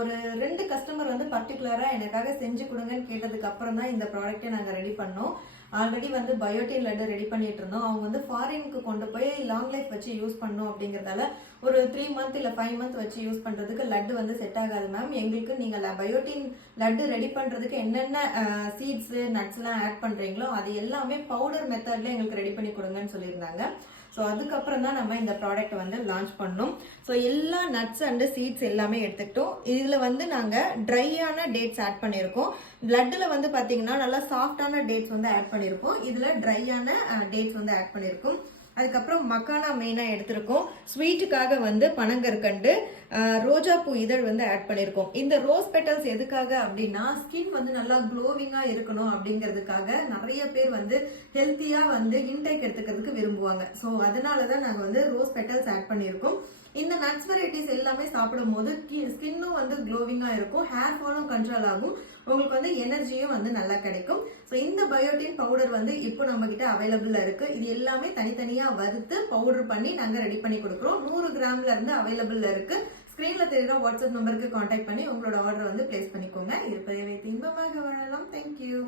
ஒரு 2 கஸ்டமர் வந்து பர்டிகுலரா எனக்காக செஞ்சு கொடுங்கன்னு கேட்டதுக்கு அப்புறம் தான் இந்த ப்ராடக்ட்டை நாங்கள் ரெடி பண்ணோம். ஆல்ரெடி வந்து பயோட்டின் லட்டு ரெடி பண்ணிட்டு இருந்தோம். அவங்க வந்து ஃபாரினுக்கு கொண்டு போய் லாங் லைஃப் வச்சு யூஸ் பண்ணணும் அப்படிங்கிறதால ஒரு 3 மந்த் இல்லை 5 மந்த் வச்சு யூஸ் பண்றதுக்கு லட்டு வந்து செட் ஆகாது மேம். எங்களுக்கு நீங்க பயோட்டின் லட்டு ரெடி பண்றதுக்கு என்னென்ன சீட்ஸ் நட்ஸ் எல்லாம் ஆட் பண்றீங்களோ அது எல்லாமே பவுடர் மெத்தட்ல எங்களுக்கு ரெடி பண்ணி கொடுங்கன்னு சொல்லியிருந்தாங்க. ஸோ அதுக்கப்புறம் தான் நம்ம இந்த ப்ராடக்ட் வந்து லான்ச் பண்ணோம். ஸோ எல்லா நட்ஸ் அண்ட் சீட்ஸ் எல்லாமே எடுத்துக்கிட்டோம். இதில் வந்து நாங்கள் ட்ரையான டேட்ஸ் ஆட் பண்ணியிருக்கோம். பிளட்டில் வந்து பார்த்தீங்கன்னா நல்லா சாஃப்டான டேட்ஸ் வந்து ஆட் பண்ணியிருக்கோம். இதில் ட்ரையான டேட்ஸ் வந்து ஆட் பண்ணியிருக்கோம். அதுக்கப்புறம் மக்கானா மெயினாக எடுத்திருக்கோம். ஸ்வீட்டுக்காக வந்து பனங்கற்கண்டு, ரோஜா பூ இதழ் வந்து ஆட் பண்ணியிருக்கோம். இந்த ரோஸ் பெட்டல்ஸ் எதுக்காக அப்படின்னா ஸ்கின் வந்து நல்லா க்ளோவிங்காக இருக்கணும் அப்படிங்கிறதுக்காக நிறைய பேர் வந்து ஹெல்த்தியாக வந்து இன்டேக் எடுத்துக்கிறதுக்கு விரும்புவாங்க. ஸோ அதனால தான் நாங்கள் வந்து ரோஸ் பெட்டல்ஸ் ஆட் பண்ணியிருக்கோம். இந்த நட்ஸ் வெரைட்டிஸ் எல்லாமே சாப்பிடும் போது ஸ்கின்னும் வந்து க்ளோவிங்காக இருக்கும், ஹேர் ஃபாலும் கண்ட்ரோல் ஆகும், உங்களுக்கு வந்து எனர்ஜியும் வந்து நல்லா கிடைக்கும். ஸோ இந்த பயோட்டின் பவுடர் வந்து இப்போ நம்ம கிட்ட அவைலபிளா இருக்கு. இது எல்லாமே தனித்தனியா வறுத்து பவுடர் பண்ணி நாங்கள் ரெடி பண்ணி கொடுக்குறோம். 100 கிராம்ல இருந்து அவைலபிள்ல இருக்கு. ஸ்கிரீன்ல தெரியுற வாட்ஸ்அப் நம்பருக்கு கான்டாக்ட் பண்ணி உங்களோட ஆர்டர் வந்து பிளேஸ் பண்ணிக்கோங்க. இருப்பதை வைத்து இன்பமாக வாழலாம். தேங்க்யூ.